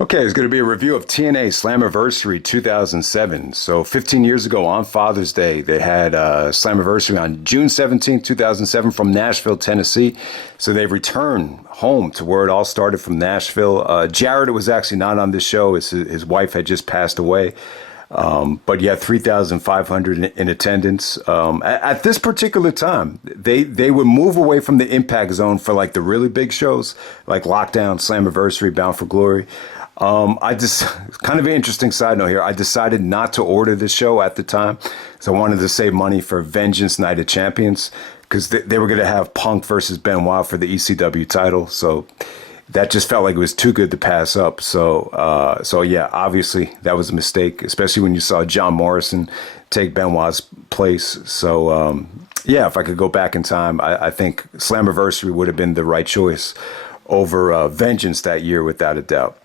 Okay, it's going to be a review of TNA Slammiversary 2007. So 15 years ago on Father's Day, they had Slammiversary on June 17th, 2007 from Nashville, Tennessee. So they've returned home to where it all started from Nashville. Jared was actually not on this show. His wife had just passed away. But you had 3,500 in attendance. At this particular time, they would move away from the impact zone for like the really big shows, like Lockdown, Slammiversary, Bound for Glory. I just, kind of an interesting side note here. I decided not to order this show at the time. So I wanted to save money for Vengeance Night of Champions because they were going to have Punk versus Benoit for the ECW title. So that just felt like it was too good to pass up. So yeah, obviously that was a mistake, especially when you saw John Morrison take Benoit's place. So yeah, if I could go back in time, I think Slammiversary would have been the right choice over Vengeance that year, without a doubt.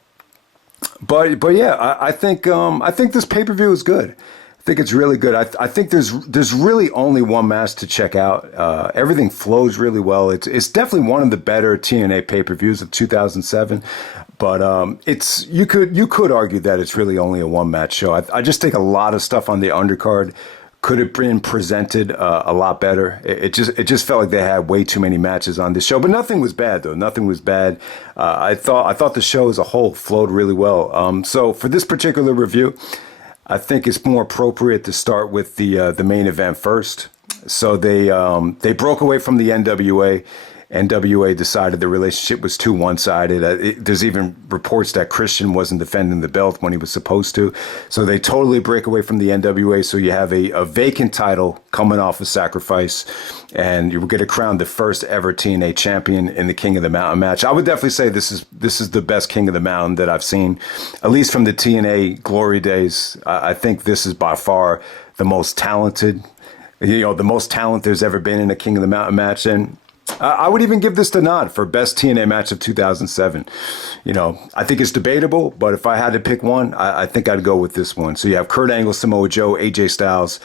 But yeah, I think this pay-per-view is good. I think it's really good. I think there's really only one match to check out. Everything flows really well. It's definitely one of the better TNA pay-per-views of 2007. But it's you could argue that it's really only a one-match show. I just think a lot of stuff on the undercard could have been presented a lot better. It just felt like they had way too many matches on this show, but nothing was bad though. Nothing was bad. I thought the show as a whole flowed really well. So for this particular review, I think it's more appropriate to start with the main event first. So they broke away from the NWA. NWA decided the relationship was too one-sided. There's even reports that Christian wasn't defending the belt when he was supposed to. So they totally break away from the NWA. So you have a vacant title coming off a sacrifice, and you will get to crown the first ever TNA champion in the King of the Mountain match. I would definitely say this is the best King of the Mountain that I've seen, at least from the TNA glory days. I think this is by far the most talented, the most talent there's ever been in a King of the Mountain match. And I would even give this the nod for best TNA match of 2007. I think it's debatable, but if I had to pick one, I think I'd go with this one. So you have Kurt Angle, Samoa Joe, AJ Styles,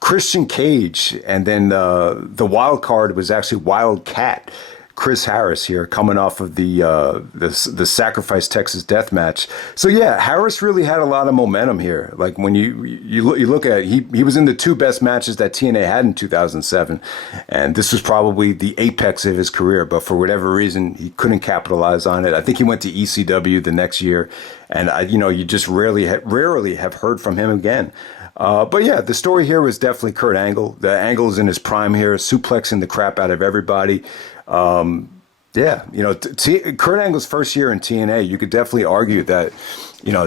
Christian Cage, and then the wild card was actually Wildcat Chris Harris here, coming off of the Sacrifice Texas Death match. So yeah, Harris really had a lot of momentum here. Like when you look at it, he was in the two best matches that TNA had in 2007, and this was probably the apex of his career. But for whatever reason, he couldn't capitalize on it. I think he went to ECW the next year, and you just rarely have heard from him again. But yeah, the story here was definitely Kurt Angle. The Angle's in his prime here, suplexing the crap out of everybody. Yeah, Kurt Angle's first year in TNA, you could definitely argue that,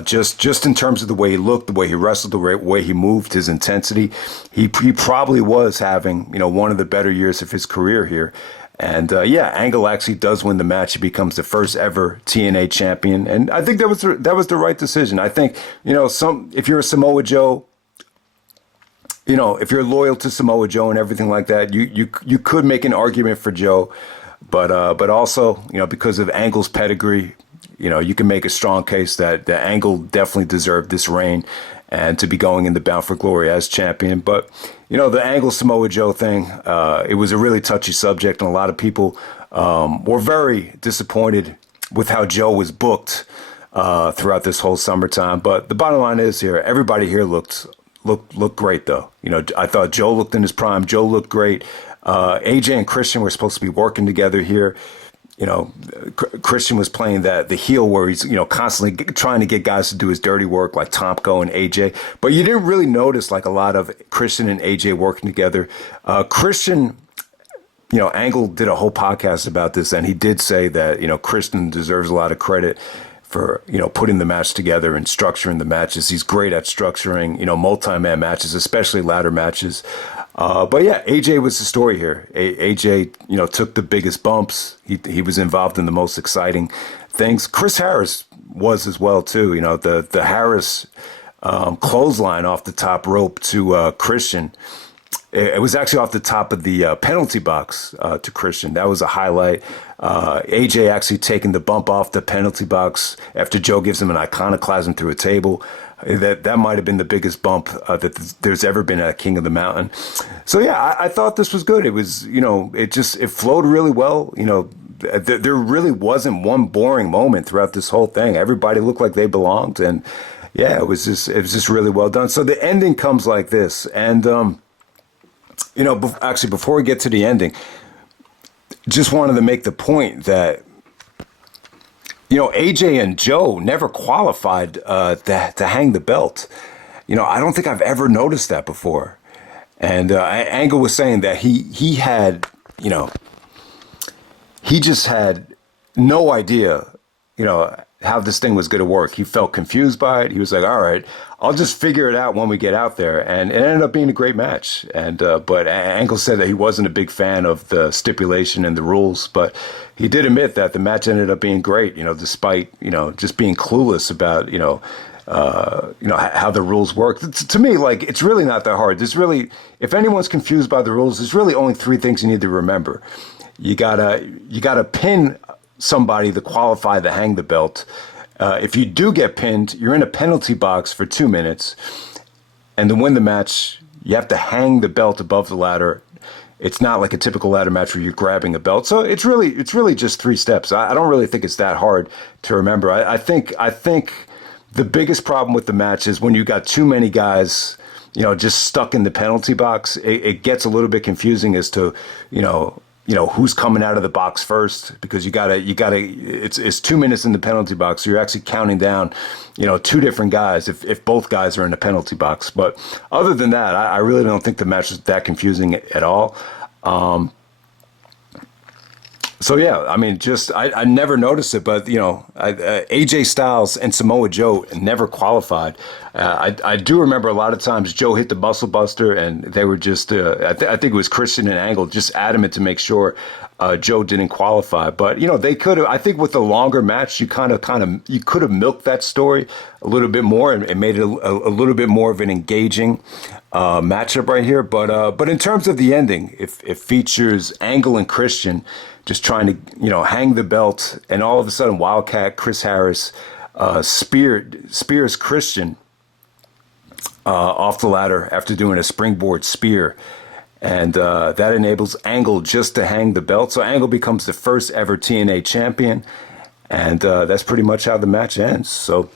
just in terms of the way he looked, the way he wrestled, the way he moved, his intensity, he probably was having, one of the better years of his career here. And yeah, Angle actually does win the match. He becomes the first ever TNA champion, and I think that was the right decision. I think if you're a Samoa Joe, if you're loyal to Samoa Joe and everything like that, you could make an argument for Joe, but also, because of Angle's pedigree, you can make a strong case that Angle definitely deserved this reign and to be going into Bound for Glory as champion. But, the Angle Samoa Joe thing, it was a really touchy subject, and a lot of people were very disappointed with how Joe was booked throughout this whole summertime. But the bottom line is here, everybody here looked great though. I thought Joe looked in his prime. Joe looked great. AJ and Christian were supposed to be working together here. Christian was playing the heel where he's, constantly trying to get guys to do his dirty work like Tomko and AJ. But you didn't really notice like a lot of Christian and AJ working together. Christian, Angle did a whole podcast about this, and he did say that, Christian deserves a lot of credit for, putting the match together and structuring the matches. He's great at structuring, multi-man matches, especially ladder matches. But yeah, AJ was the story here. AJ, took the biggest bumps. He was involved in the most exciting things. Chris Harris was as well too. The Harris clothesline off the top rope to Christian. It was actually off the top of the penalty box to Christian. That was a highlight. AJ actually taking the bump off the penalty box after Joe gives him an iconoclasm through a table. That might have been the biggest bump that there's ever been at King of the Mountain. So yeah, I thought this was good. It was, it flowed really well. there really wasn't one boring moment throughout this whole thing. Everybody looked like they belonged, and yeah, it was just really well done. So the ending comes like this, and actually, before we get to the ending, just wanted to make the point that AJ and Joe never qualified to hang the belt. I don't think I've ever noticed that before. And Angle was saying that he had, he just had no idea, how this thing was going to work. He felt confused by it. He was like, all right, I'll just figure it out when we get out there. And it ended up being a great match. And but Angle said that he wasn't a big fan of the stipulation and the rules, but he did admit that the match ended up being great, despite, just being clueless about, how the rules work. To me, like, it's really not that hard. There's really, if anyone's confused by the rules, there's really only three things you need to remember. You gotta pin somebody to qualify to hang the belt. If you do get pinned, you're in a penalty box for 2 minutes, and to win the match, you have to hang the belt above the ladder. It's not like a typical ladder match where you're grabbing a belt. So it's really just 3 steps. I don't really think it's that hard to remember. I think the biggest problem with the match is when you got too many guys, just stuck in the penalty box. It gets a little bit confusing as to, who's coming out of the box first, because you gotta, it's 2 minutes in the penalty box. So you're actually counting down, 2 different guys if both guys are in the penalty box. But other than that, I really don't think the match is that confusing at all. So yeah, I mean, I never noticed it, but AJ Styles and Samoa Joe never qualified. I do remember a lot of times Joe hit the Muscle Buster, and they were just I think it was Christian and Angle just adamant to make sure Joe didn't qualify. But they could have. I think with the longer match, you you could have milked that story a little bit more and made it a little bit more of an engaging matchup right here. But in terms of the ending, it features Angle and Christian just trying to, hang the belt, and all of a sudden Wildcat Chris Harris spears Christian off the ladder after doing a springboard spear, and that enables Angle just to hang the belt. So Angle becomes the first ever TNA champion, and that's pretty much how the match ends. So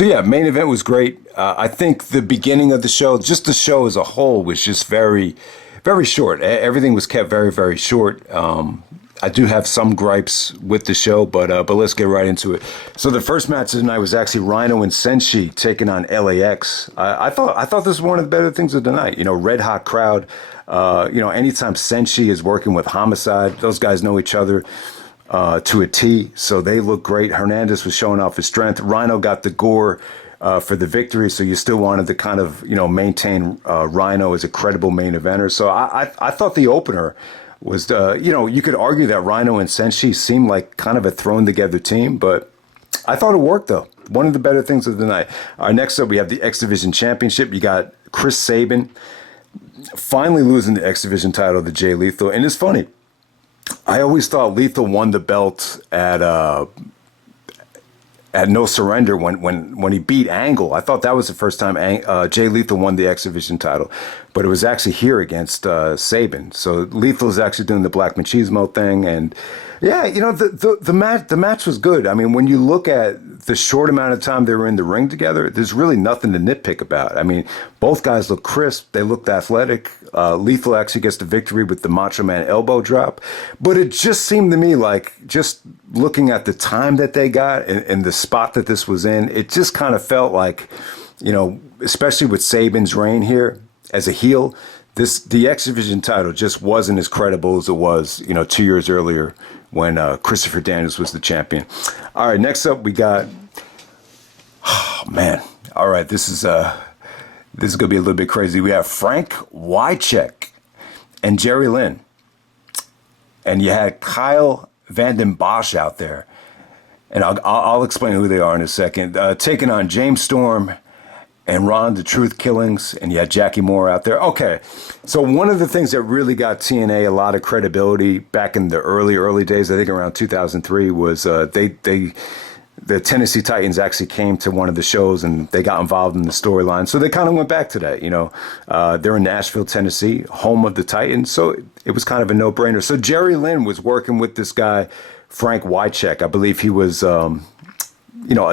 yeah, main event was great. I think the beginning of the show, just the show as a whole, was just very, very short. Everything was kept very, very short. I do have some gripes with the show, but let's get right into it. So the first match of the night was actually Rhino and Senshi taking on LAX. I thought this was one of the better things of the night. Red hot crowd. Anytime Senshi is working with Homicide, those guys know each other to a T, so they look great. Hernandez was showing off his strength. Rhino got the gore for the victory, so you still wanted to kind of, maintain Rhino as a credible main eventer. So I thought the opener was, you could argue that Rhino and Senshi seemed like kind of a thrown together team, but I thought it worked though. One of the better things of the night. Next up, we have the X Division Championship. You got Chris Sabin finally losing the X Division title to Jay Lethal. And it's funny, I always thought Lethal won the belt at No Surrender when he beat Angle. I thought that was the first time Jay Lethal won the X Division title, but it was actually here against Sabin. So Lethal is actually doing the Black Machismo thing, and yeah, the match was good. I mean, when you look at the short amount of time they were in the ring together, there's really nothing to nitpick about. I mean, both guys look crisp. They looked athletic. Lethal actually gets the victory with the Macho Man elbow drop. But it just seemed to me like, just looking at the time that they got and the spot that this was in, it just kind of felt like, especially with Sabin's reign here as a heel, the X Division title just wasn't as credible as it was, 2 years earlier when Christopher Daniels was the champion. All right, next up we got, oh man, all right, this is gonna be a little bit crazy. We have Frank Wycheck and Jerry Lynn, and you had Kyle Van Den Bosch out there, and I'll explain who they are in a second. Taking on James Storm and Ron the Truth Killings, and you had Jackie Moore out there. Okay, so one of the things that really got TNA a lot of credibility back in the early days, I think around 2003, was they the Tennessee Titans actually came to one of the shows and they got involved in the storyline. So they kind of went back to that, they're in Nashville, Tennessee, home of the Titans. So it was kind of a no-brainer. So Jerry Lynn was working with this guy, Frank Wycheck. I believe he was, a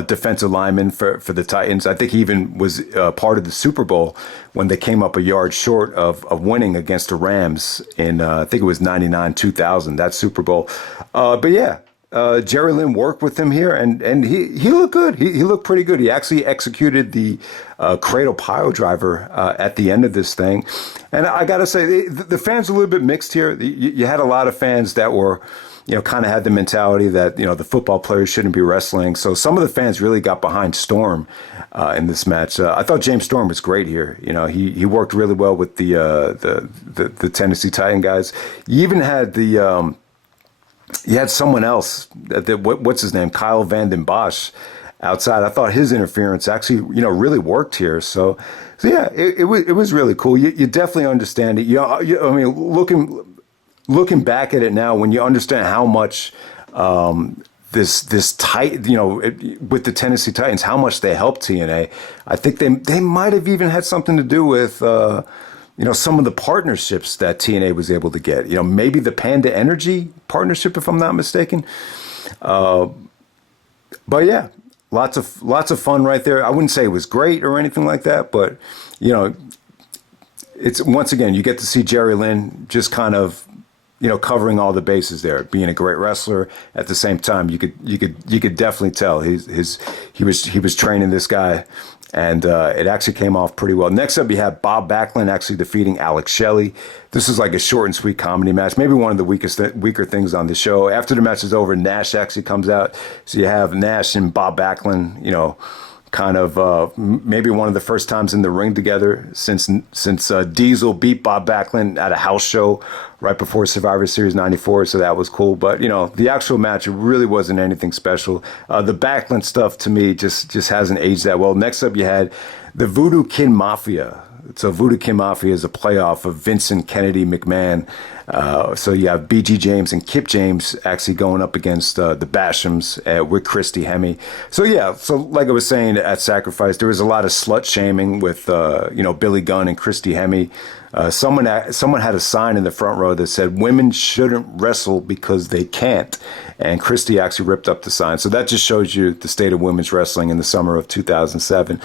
defensive lineman for the Titans. I think he even was part of the Super Bowl when they came up a yard short of winning against the Rams in, I think it was 99-2000, that Super Bowl. But yeah. Jerry Lynn worked with him here, and he looked good. He looked pretty good. He actually executed the cradle pile driver at the end of this thing. And I got to say, the fans are a little bit mixed here. You had a lot of fans that were, kind of had the mentality that, the football players shouldn't be wrestling. So some of the fans really got behind Storm in this match. I thought James Storm was great here. He worked really well with the Tennessee Titan guys. You even had you had someone else, what's his name, Kyle Vanden Bosch, outside. I thought his interference actually, really worked here. So yeah, it was really cool. You definitely understand it. Looking back at it now, when you understand how much this tight, with the Tennessee Titans, how much they helped TNA, I think they might have even had something to do with. Some of the partnerships that TNA was able to get, maybe the Panda Energy partnership, if I'm not mistaken. But yeah, lots of fun right there. I wouldn't say it was great or anything like that, but it's once again, you get to see Jerry Lynn just kind of, covering all the bases there, being a great wrestler. At the same time, you could definitely tell he was training this guy. And it actually came off pretty well. Next up, you have Bob Backland actually defeating Alex Shelley. This is like a short and sweet comedy match, maybe one of the weaker things on the show. After the match is over, Nash actually comes out. So you have Nash and Bob Backland, kind of maybe one of the first times in the ring together since Diesel beat Bob Backland at a house show right before Survivor Series 94, so that was cool. But, the actual match really wasn't anything special. The Backland stuff, to me, just hasn't aged that well. Next up, you had the Voodoo Kid Mafia. So Voodoo Kid Mafia is a playoff of Vincent Kennedy McMahon. So you have BG James and Kip James actually going up against the Bashams with Christy Hemme. So yeah, so like I was saying at Sacrifice, there was a lot of slut shaming with Billy Gunn and Christy Hemme. Someone had a sign in the front row that said women shouldn't wrestle because they can't, and Christy actually ripped up the sign. So that just shows you the state of women's wrestling in the summer of 2007.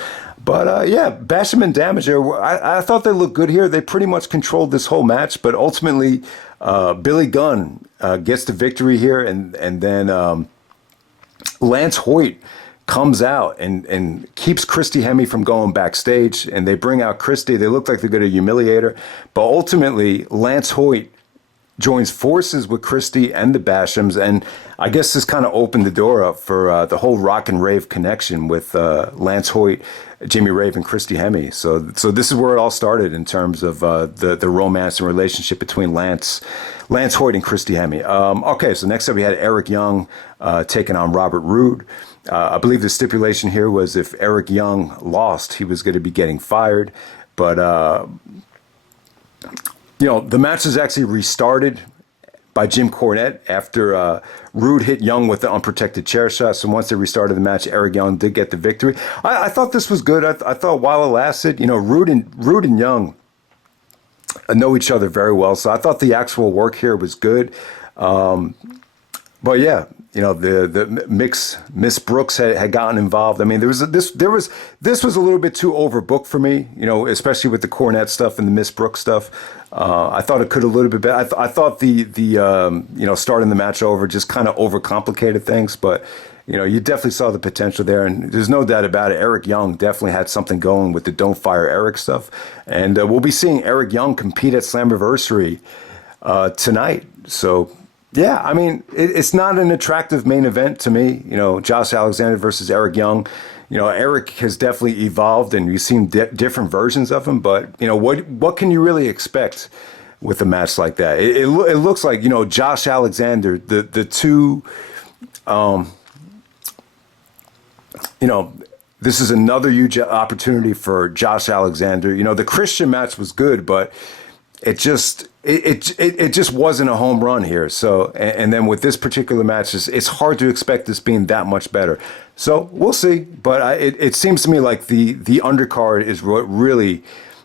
But yeah, Basham and Damage, I thought they looked good here. They pretty much controlled this whole match, but ultimately Billy Gunn gets the victory here, and then Lance Hoyt comes out and keeps Christy Hemme from going backstage, and they bring out Christy. They look like they're going to humiliate her, but ultimately Lance Hoyt joins forces with Christy and the Bashams, and I guess this kind of opened the door up for the whole Rock and Rave connection with Lance Hoyt, Jimmy Rave, and Christy Hemme. So this is where it all started in terms of the romance and relationship between Lance Hoyt and Christy Hemme. Okay, so next up we had Eric Young taking on Robert Roode. I believe the stipulation here was if Eric Young lost, he was going to be getting fired. But, the match was actually restarted by Jim Cornette after Roode hit Young with the unprotected chair shot. So once they restarted the match, Eric Young did get the victory. I thought this was good. I thought while it lasted, Roode and Young know each other very well. So I thought the actual work here was good. But yeah, the Miss Brooks had gotten involved. I mean, this was a little bit too overbooked for me, especially with the Cornette stuff and the Miss Brooks stuff. I thought it could a little bit better. I thought the starting the match over just kind of overcomplicated things, but you definitely saw the potential there, and there's no doubt about it. Eric Young definitely had something going with the Don't Fire Eric stuff, and we'll be seeing Eric Young compete at Slammiversary tonight. So. Yeah, I mean, it's not an attractive main event to me. Josh Alexander versus Eric Young. Eric has definitely evolved, and you've seen different versions of him. But what can you really expect with a match like that? It looks like Josh Alexander, the two. This is another huge opportunity for Josh Alexander. The Christian match was good, but it it just wasn't a home run here. So, and then with this particular match, it's hard to expect this being that much better. So we'll see. But it seems to me like the undercard is what really,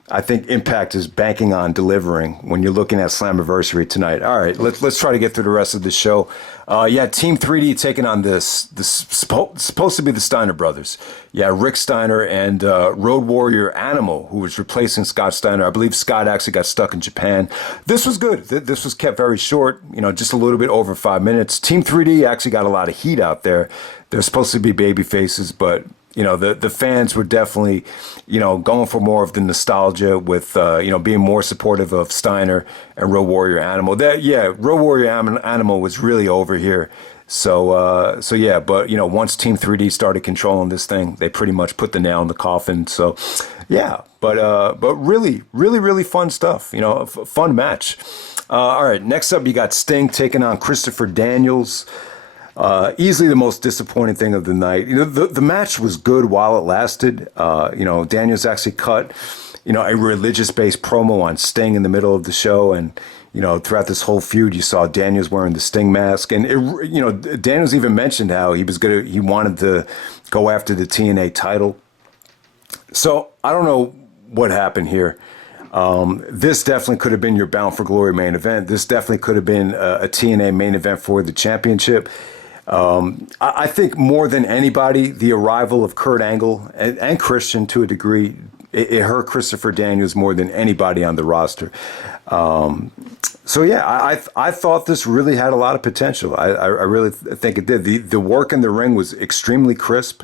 I think, Impact is banking on delivering when you're looking at Slammiversary tonight. All right, let's try to get through the rest of the show. Team 3D taking on this supposed to be the Steiner brothers. Yeah, Rick Steiner and Road Warrior Animal, who was replacing Scott Steiner. I believe Scott actually got stuck in Japan. This was good. This was kept very short, just a little bit over 5 minutes. Team 3D actually got a lot of heat out there. They're supposed to be baby faces, but the fans were definitely, going for more of the nostalgia with, being more supportive of Steiner and Road Warrior Animal. Road Warrior Animal was really over here. So but once Team 3D started controlling this thing, they pretty much put the nail in the coffin. So, yeah, but really, really, really fun stuff. Fun match. All right, next up you got Sting taking on Christopher Daniels. Easily the most disappointing thing of the night. The match was good while it lasted. Daniels actually cut, a religious-based promo on Sting in the middle of the show, and throughout this whole feud, you saw Daniels wearing the Sting mask, and Daniels even mentioned how he wanted to go after the TNA title. So I don't know what happened here. This definitely could have been your Bound for Glory main event. This definitely could have been a TNA main event for the championship. I think more than anybody, the arrival of Kurt Angle and Christian to a degree, it hurt Christopher Daniels more than anybody on the roster. I thought this really had a lot of potential. I really think it did. The work in the ring was extremely crisp,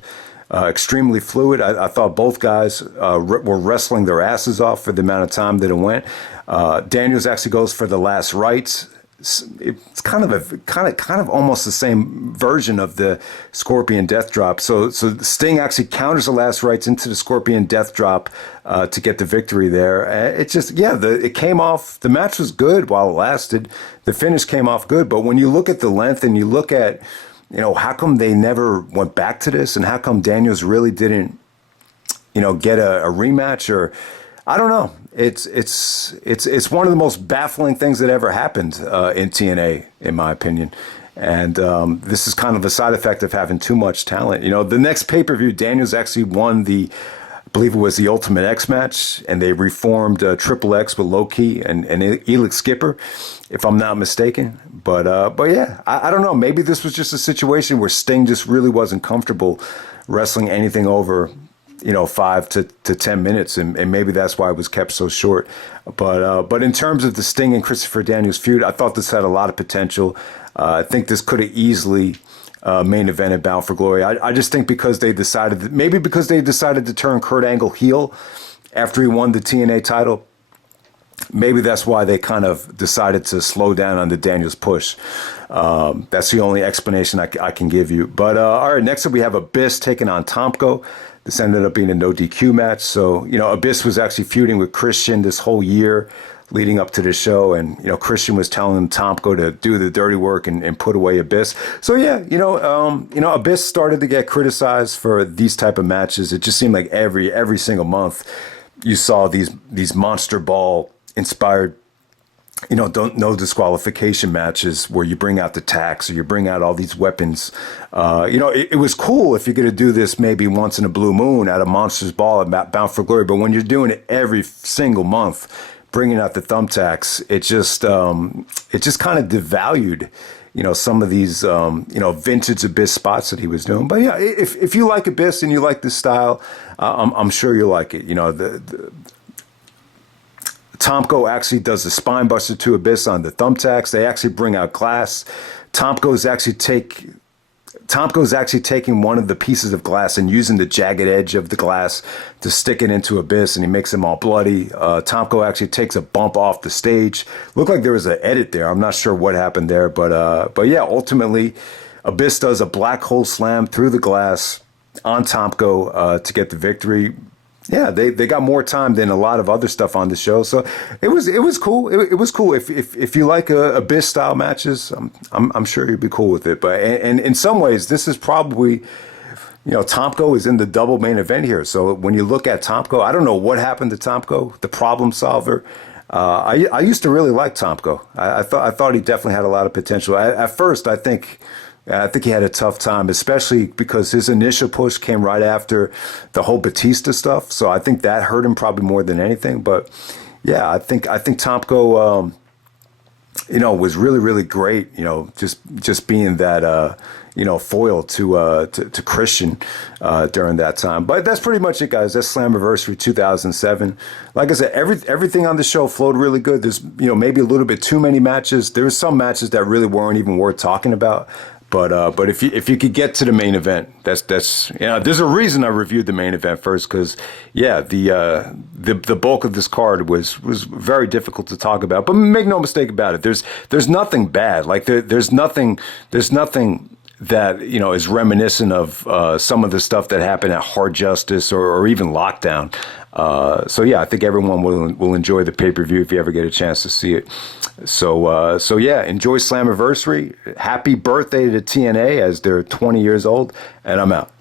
extremely fluid. I thought both guys were wrestling their asses off for the amount of time that it went. Daniels actually goes for the last rites. It's kind of almost the same version of the Scorpion Death Drop. So Sting actually counters the last rites into the Scorpion Death Drop to get the victory there. It came off. The match was good while it lasted. The finish came off good. But when you look at the length and you look at, how come they never went back to this, and how come Daniels really didn't, get a rematch, or I don't know. It's one of the most baffling things that ever happened in TNA, in my opinion. And this is kind of a side effect of having too much talent. The next pay-per-view, Daniels actually won I believe it was the Ultimate X match, and they reformed Triple X with Low Key and Elix Skipper, if I'm not mistaken. But yeah, I don't know. Maybe this was just a situation where Sting just really wasn't comfortable wrestling anything over 5 to 10 minutes, and maybe that's why it was kept so short. But in terms of the Sting and Christopher Daniels feud, I thought this had a lot of potential. I think this could have easily main evented Bound for Glory. I just think because they decided to turn Kurt Angle heel after he won the TNA title. Maybe that's why they kind of decided to slow down on the Daniels push. That's the only explanation I can give you. But all right, next up we have Abyss taking on Tomko. This ended up being a no DQ match. So, Abyss was actually feuding with Christian this whole year leading up to the show. And, Christian was telling Tomko to do the dirty work and put away Abyss. So, yeah, Abyss started to get criticized for these type of matches. It just seemed like every single month you saw these Monster Ball inspired, no disqualification matches where you bring out the tax or you bring out all these weapons. It was cool if you're going to do this maybe once in a blue moon at a Monsters Ball at Bound for Glory, but when you're doing it every single month, bringing out the thumbtacks, it just kind of devalued, some of these, vintage Abyss spots that he was doing. But yeah, if you like Abyss and you like this style, I'm sure you'll like it. Tomko actually does the spine buster to Abyss on the thumbtacks. They actually bring out glass. Tomko's actually taking one of the pieces of glass and using the jagged edge of the glass to stick it into Abyss, and he makes him all bloody. Tomko actually takes a bump off the stage. Looked like there was an edit there. I'm not sure what happened there, but yeah, ultimately, Abyss does a black hole slam through the glass on Tomko to get the victory. Yeah, they got more time than a lot of other stuff on the show, so it was cool. It was cool. If you like Abyss style matches, I'm sure you'd be cool with it. But and in some ways, this is probably, Tomko is in the double main event here. So when you look at Tomko, I don't know what happened to Tomko, the problem solver. I used to really like Tomko. I thought he definitely had a lot of potential. At first, I think he had a tough time, especially because his initial push came right after the whole Batista stuff. So I think that hurt him probably more than anything. But yeah, I think Tomko, was really, really great. Just being that, foil to Christian during that time. But that's pretty much it, guys. That's Slammiversary 2007. Like I said, everything on the show flowed really good. There's, maybe a little bit too many matches. There were some matches that really weren't even worth talking about. But if you could get to the main event, that's there's a reason I reviewed the main event first, because the bulk of this card was very difficult to talk about. But make no mistake about it, there's nothing bad. Like there's nothing that is reminiscent of some of the stuff that happened at Hard Justice or even Lockdown. So yeah, I think everyone will enjoy the pay-per-view if you ever get a chance to see it. So yeah, enjoy Slammiversary. Happy birthday to TNA as they're 20 years old, and I'm out.